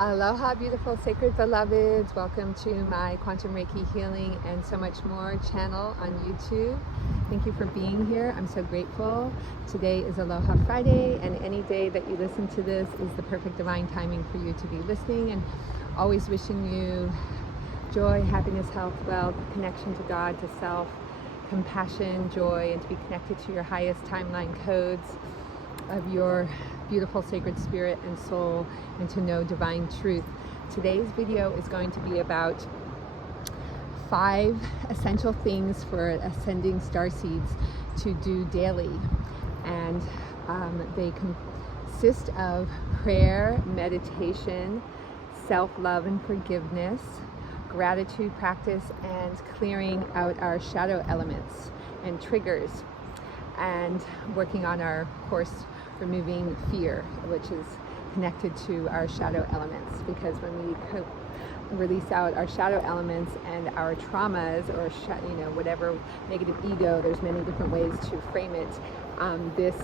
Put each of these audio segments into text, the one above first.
Aloha, beautiful sacred beloveds. Welcome to my Quantum Reiki Healing and so much more channel on YouTube. Thank you for being here. I'm so grateful. Today is Aloha Friday, and any day that you listen to this is the perfect divine timing for you to be listening, and always wishing you joy, happiness, health, wealth, connection to God, to self, compassion, joy, and to be connected to your highest timeline codes of your beautiful sacred spirit and soul, and to know divine truth. Today's video is going to be about 5 essential things for ascending starseeds to do daily, and they consist of prayer, meditation, self-love and forgiveness, gratitude practice, and clearing out our shadow elements and triggers, and working on our course removing fear, which is connected to our shadow elements. Because when we release out our shadow elements and our traumas, or whatever negative ego, there's many different ways to frame it, this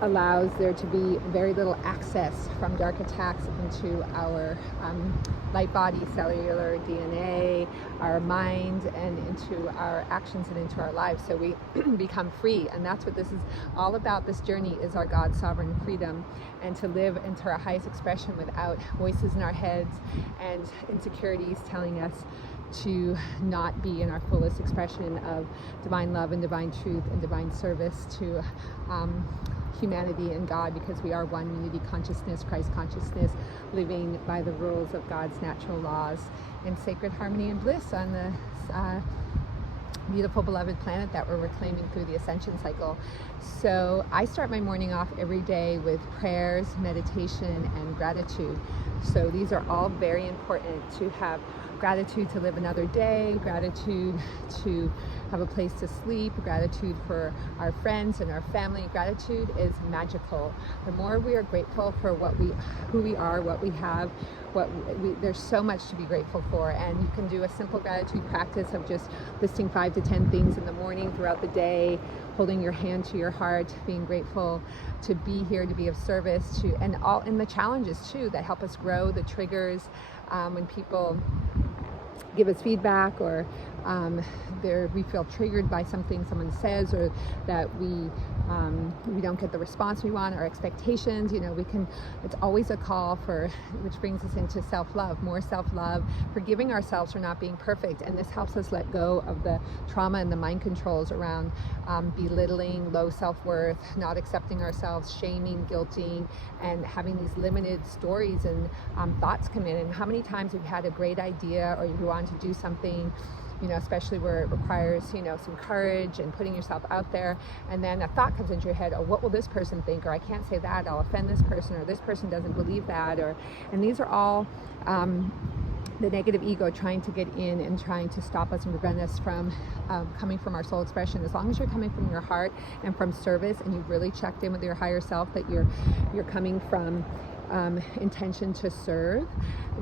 allows there to be very little access from dark attacks into our light body, cellular DNA, our mind, and into our actions and into our lives, so we become free. And that's what this is all about. This journey is our God sovereign freedom, and to live into our highest expression without voices in our heads and insecurities telling us to not be in our fullest expression of divine love and divine truth and divine service to humanity and God, because we are one unity consciousness, Christ consciousness, living by the rules of God's natural laws in sacred harmony and bliss on this beautiful beloved planet that we're reclaiming through the ascension cycle. So I start my morning off every day with prayers, meditation, and gratitude. So these are all very important: to have gratitude to live another day, gratitude to have a place to sleep, gratitude for our friends and our family. Gratitude is magical. The more we are grateful for who we are, what we have, there's so much to be grateful for. And you can do a simple gratitude practice of just listing 5 to 10 things in the morning, throughout the day, holding your hand to your heart, being grateful to be here, to be of service to, and all in the challenges too that help us grow, the triggers, when people give us feedback, or we feel triggered by something someone says, or that we don't get the response we want, our expectations, it's always a call for, which brings us into self-love, more self-love, forgiving ourselves for not being perfect. And this helps us let go of the trauma and the mind controls around belittling, low self-worth, not accepting ourselves, shaming, guilting, and having these limited stories and thoughts come in. And how many times have you had a great idea, or you want to do something, especially where it requires, some courage and putting yourself out there, and then a thought comes into your head, oh, what will this person think? Or I can't say that, I'll offend this person, or this person doesn't believe that, and these are all the negative ego trying to get in and trying to stop us and prevent us from coming from our soul expression. As long as you're coming from your heart and from service, and you've really checked in with your higher self that you're coming from intention to serve,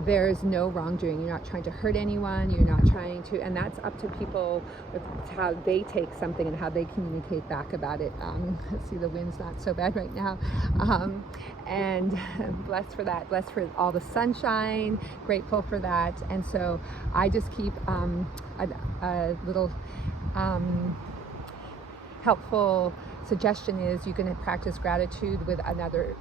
there's no wrongdoing. You're not trying to hurt anyone, you're not trying to, and that's up to people with how they take something and how they communicate back about it. Let's see, the wind's not so bad right now, and blessed for that, blessed for all the sunshine, grateful for that. And so I just keep a little helpful suggestion is you can practice gratitude with another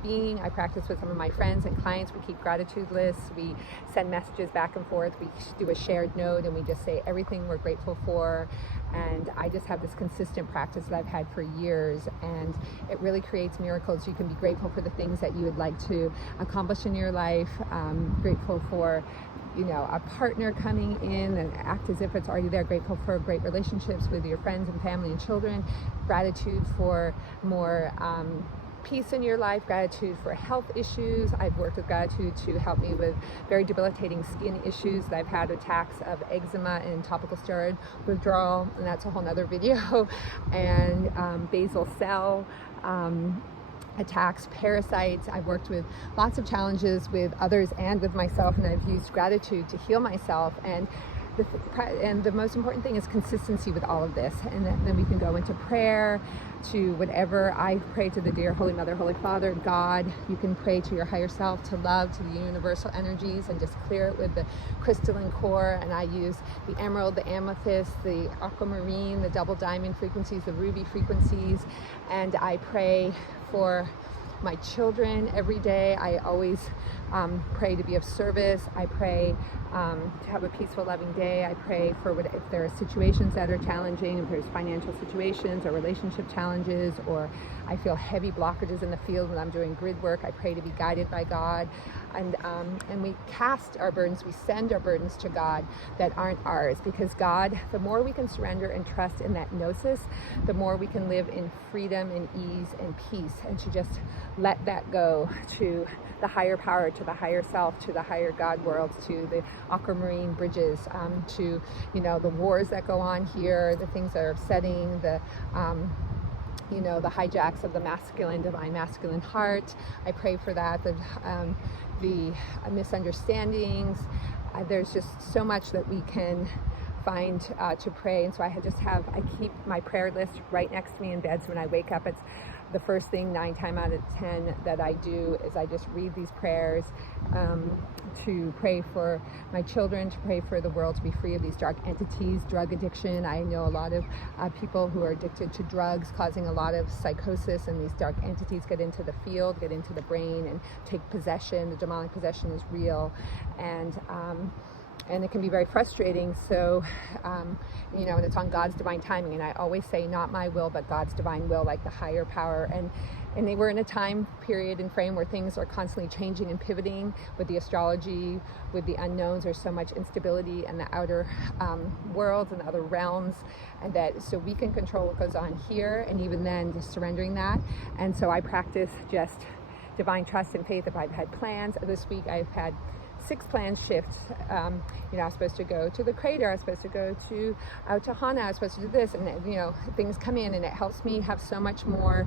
being. I practice with some of my friends and clients. We keep gratitude lists. We send messages back and forth. We do a shared note, and we just say everything we're grateful for. And I just have this consistent practice that I've had for years, and it really creates miracles. You can be grateful for the things that you would like to accomplish in your life, grateful for a partner coming in and act as if it's already there, grateful for great relationships with your friends and family and children, gratitude for more peace in your life, gratitude for health issues. I've worked with gratitude to help me with very debilitating skin issues. I've had attacks of eczema and topical steroid withdrawal, and that's a whole nother video, and basal cell attacks, parasites. I've worked with lots of challenges with others and with myself, and I've used gratitude to heal myself. And and the most important thing is consistency with all of this. And then we can go into prayer, to whatever. I pray to the dear Holy Mother, Holy Father, God. You can pray to your higher self, to love, to the universal energies, and just clear it with the crystalline core. And I use the emerald, the amethyst, the aquamarine, the double diamond frequencies, the ruby frequencies. And I pray for my children every day. I always pray to be of service. I pray to have a peaceful, loving day. I pray for if there are situations that are challenging, if there's financial situations or relationship challenges, or I feel heavy blockages in the field when I'm doing grid work, I pray to be guided by God. And we cast our burdens, we send our burdens to God that aren't ours, because God, the more we can surrender and trust in that gnosis, the more we can live in freedom and ease and peace, and to just let that go to the higher power, to the higher self, to the higher God worlds, to the aquamarine bridges, to the wars that go on here, the things that are upsetting, the hijacks of the masculine, divine masculine heart. I pray for that, the misunderstandings. There's just so much that we can find to pray. And so I keep my prayer list right next to me in bed. So when I wake up, it's the first thing 9 times out of 10 that I do is I just read these prayers to pray for my children, to pray for the world to be free of these dark entities, drug addiction. I know a lot of people who are addicted to drugs, causing a lot of psychosis, and these dark entities get into the field, get into the brain, and take possession. The demonic possession is real, and it can be very frustrating. So, and it's on God's divine timing. And I always say, not my will, but God's divine will, like the higher power. And they were in a time period and frame where things are constantly changing and pivoting with the astrology, with the unknowns. There's so much instability in the outer worlds and other realms, and so we can control what goes on here, and even then just surrendering that. And so I practice just divine trust and faith. If I've had plans this week, I've had 6 plans shift. I was supposed to go to the crater, I was supposed to go to Hana, I was supposed to do this, and things come in, and it helps me have so much more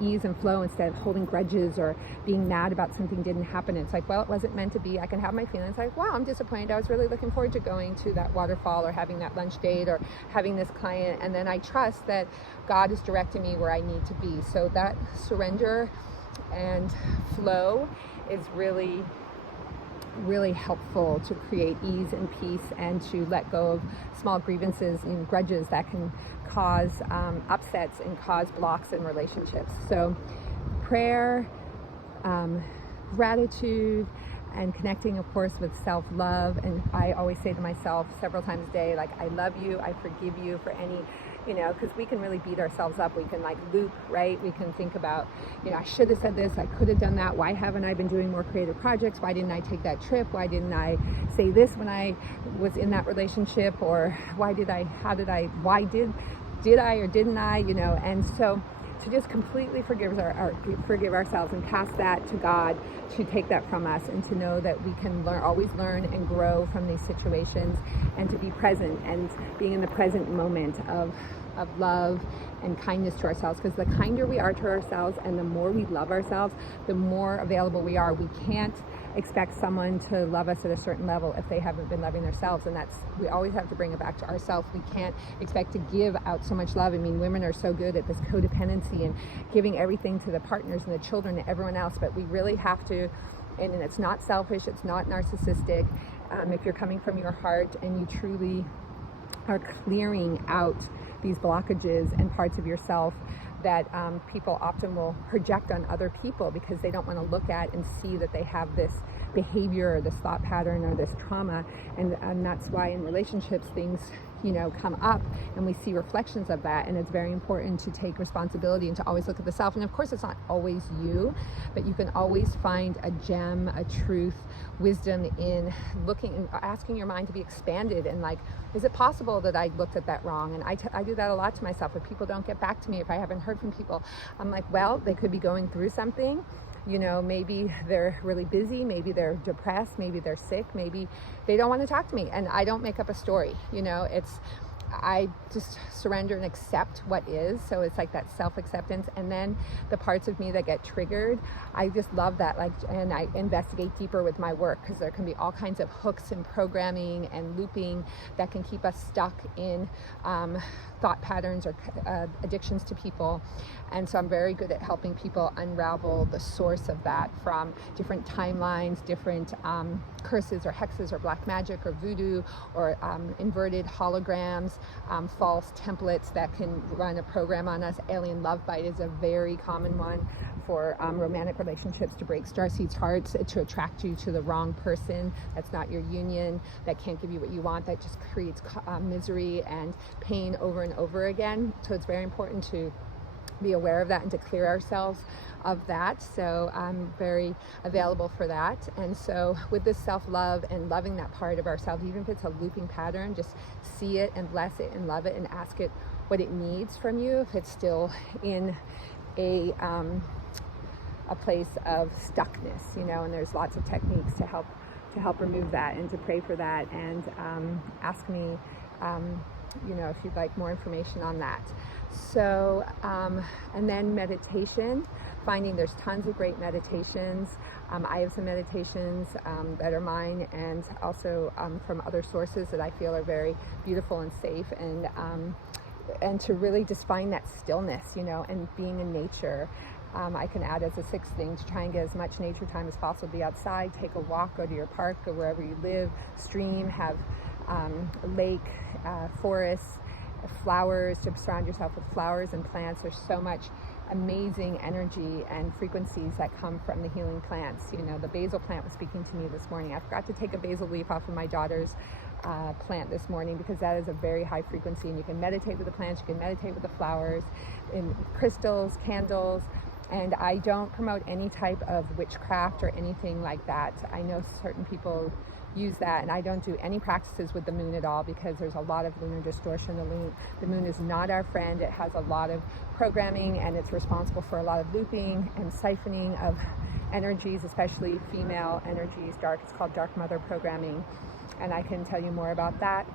ease and flow instead of holding grudges or being mad about something didn't happen. It's like, well, it wasn't meant to be. I can have my feelings like, wow, I'm disappointed. I was really looking forward to going to that waterfall or having that lunch date or having this client, and then I trust that God is directing me where I need to be. So that surrender and flow is really helpful to create ease and peace, and to let go of small grievances and grudges that can cause upsets and cause blocks in relationships. So prayer, gratitude, and connecting, of course, with self-love. And I always say to myself several times a day, like, I love you, I forgive you for any, because we can really beat ourselves up. We can loop, right? We can think about, I should have said this, I could have done that. Why haven't I been doing more creative projects? Why didn't I take that trip? Why didn't I say this when I was in that relationship? Or why did I or didn't I, and so to just completely forgive ourselves and cast that to God to take that from us, and to know that we can always learn and grow from these situations, and to be present and being in the present moment of love and kindness to ourselves. Because the kinder we are to ourselves and the more we love ourselves, the more available we are. We can't expect someone to love us at a certain level if they haven't been loving themselves, and we always have to bring it back to ourselves. We can't expect to give out so much love. I mean, women are so good at this codependency and giving everything to the partners and the children and everyone else, but we really have to, and it's not selfish, it's not narcissistic, if you're coming from your heart and you truly are clearing out these blockages and parts of yourself that people often will project on other people because they don't want to look at and see that they have this behavior or this thought pattern or this trauma. And that's why in relationships things come up and we see reflections of that. And it's very important to take responsibility and to always look at the self. And of course, it's not always you, but you can always find a gem, a truth, wisdom in looking and asking your mind to be expanded. And is it possible that I looked at that wrong? And I do that a lot to myself. If people don't get back to me, if I haven't heard from people, I'm like, well, they could be going through something. Maybe they're really busy, maybe they're depressed, maybe they're sick, maybe they don't want to talk to me, and I don't make up a story. I just surrender and accept what is. So it's like that self-acceptance. And then the parts of me that get triggered, I just love that. Like, and I investigate deeper with my work, because there can be all kinds of hooks and programming and looping that can keep us stuck in thought patterns or addictions to people. And so I'm very good at helping people unravel the source of that from different timelines, different curses or hexes or black magic or voodoo or inverted holograms, false templates that can run a program on us. Alien love bite is a very common one for romantic relationships, to break starseeds' hearts, to attract you to the wrong person that's not your union, that can't give you what you want, that just creates misery and pain over and over again. So it's very important to be aware of that and to clear ourselves of that. So I'm very available for that. And so with this self-love and loving that part of ourselves, even if it's a looping pattern, just see it and bless it and love it and ask it what it needs from you if it's still in a place of stuckness, you know. And there's lots of techniques to help remove that and to pray for that, and ask me you know, if you'd like more information on that. So and then meditation, finding there's tons of great meditations. I have some meditations that are mine, and also from other sources that I feel are very beautiful and safe, and to really just find that stillness, you know, and being in nature. I can add as a sixth thing to try and get as much nature time as possible. Be outside, take a walk, go to your park, go wherever you live, stream, have lake, forests, flowers, to surround yourself with flowers and plants. There's so much amazing energy and frequencies that come from the healing plants. You know, the basil plant was speaking to me this morning. I forgot to take a basil leaf off of my daughter's plant this morning, because that is a very high frequency, and you can meditate with the plants, you can meditate with the flowers, in crystals, candles. And I don't promote any type of witchcraft or anything like that. I know certain people use that, and I don't do any practices with the moon at all, because there's a lot of lunar distortion. The moon is not our friend. It has a lot of programming, and it's responsible for a lot of looping and siphoning of energies, especially female energies. It's called dark mother programming, and I can tell you more about that.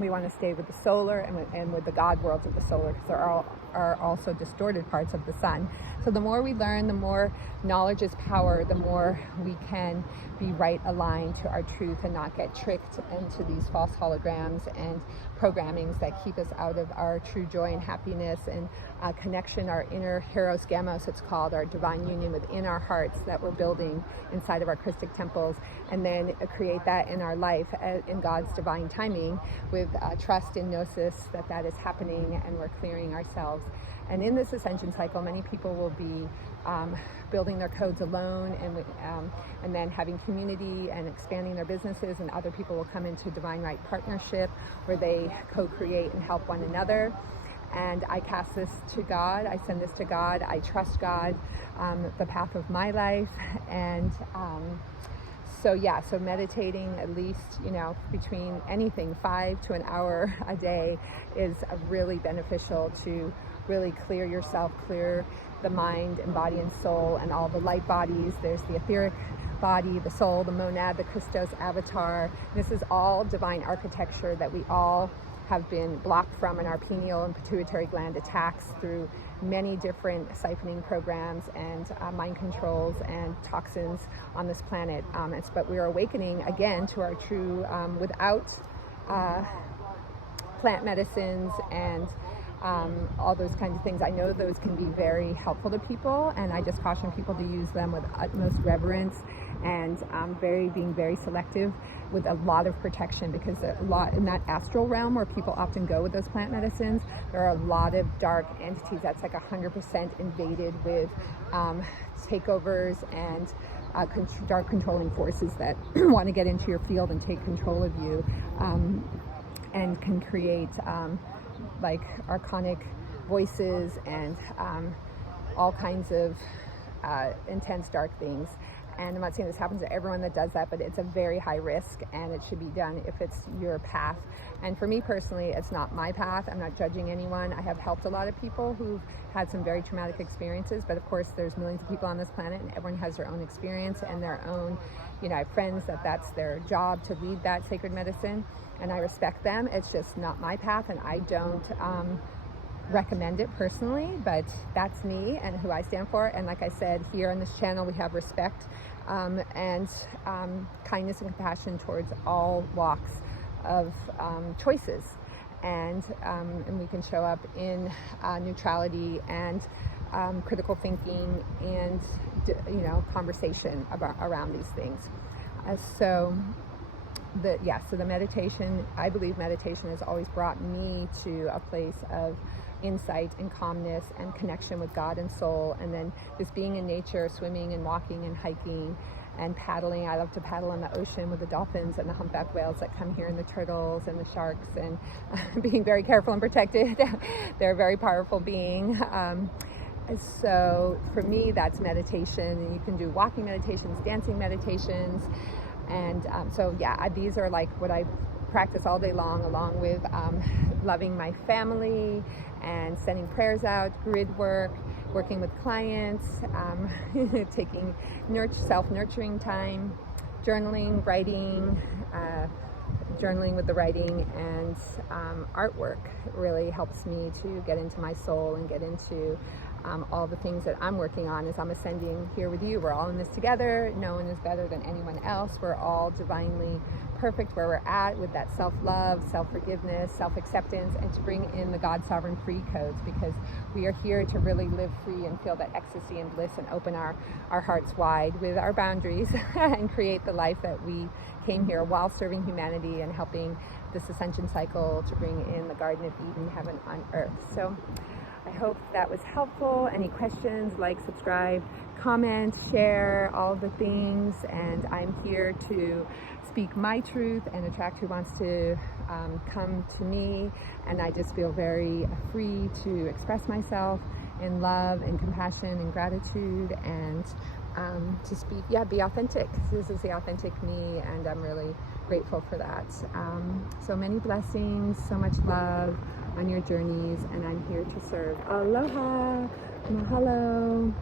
We want to stay with the solar and with the God worlds of the solar, because there are also distorted parts of the sun. So the more we learn, the more knowledge is power, the more we can be right aligned to our truth and not get tricked into these false holograms and programmings that keep us out of our true joy and happiness and connection, our inner Hieros Gamos, it's called, our divine union within our hearts that we're building inside of our Christic temples, and then create that in our life in God's divine timing, with trust in gnosis that is happening, and we're clearing ourselves. And in this ascension cycle, many people will be building their codes alone, and then having community and expanding their businesses, and other people will come into divine right partnership where they co-create and help one another. And I cast this to God, I send this to God, I trust God, the path of my life. And so meditating at least, you know, between anything 5 to an hour a day is really beneficial to really clear yourself, clear the mind and body and soul and all the light bodies. There's the etheric body, the soul, the monad, the Christos avatar. This is all divine architecture that we all have been blocked from in our pineal and pituitary gland attacks through many different siphoning programs and mind controls and toxins on this planet. But we're awakening again to our true, without plant medicines and all those kinds of things. I know those can be very helpful to people, and I just caution people to use them with utmost reverence and being very selective, with a lot of protection, because a lot in that astral realm where people often go with those plant medicines, there are a lot of dark entities that's like 100% invaded with takeovers and dark controlling forces that want to get into your field and take control of you, and can create like archonic voices and all kinds of intense dark things. And I'm not saying this happens to everyone that does that, but it's a very high risk, and it should be done if it's your path. And for me personally, it's not my path. I'm not judging anyone. I have helped a lot of people who've had some very traumatic experiences, but of course there's millions of people on this planet, and everyone has their own experience and their own, I have friends that's their job to lead that sacred medicine, and I respect them. It's just not my path, and I don't recommend it personally, but that's me and who I stand for. And like I said, here on this channel we have respect and kindness and compassion towards all walks of choices, and we can show up in neutrality and critical thinking and conversation around these things. So the meditation, I believe meditation has always brought me to a place of insight and calmness and connection with God and soul, and then just being in nature, swimming and walking and hiking and paddling. I love to paddle in the ocean with the dolphins and the humpback whales that come here, and the turtles and the sharks, and being very careful and protected. They're a very powerful being. So for me, that's meditation. And you can do walking meditations, dancing meditations, and these are like what I practice all day long, along with loving my family and sending prayers out, grid work, working with clients, taking self-nurturing time, journaling, writing, journaling with the writing, and artwork really helps me to get into my soul and get into all the things that I'm working on as I'm ascending here with you. We're all in this together. No one is better than anyone else. We're all divinely perfect where we're at, with that self-love, self-forgiveness, self-acceptance, and to bring in the God Sovereign Free codes, because we are here to really live free and feel that ecstasy and bliss, and open our hearts wide with our boundaries and create the life that we came here while serving humanity and helping this ascension cycle to bring in the Garden of Eden, heaven on earth. So I hope that was helpful. Any questions, like, subscribe, comment, share, all the things. And I'm here to speak my truth and attract who wants to come to me. And I just feel very free to express myself in love and compassion and gratitude, and to speak, be authentic. This is the authentic me, and I'm really grateful for that. So many blessings, so much love on your journeys, and I'm here to serve. Aloha, mahalo.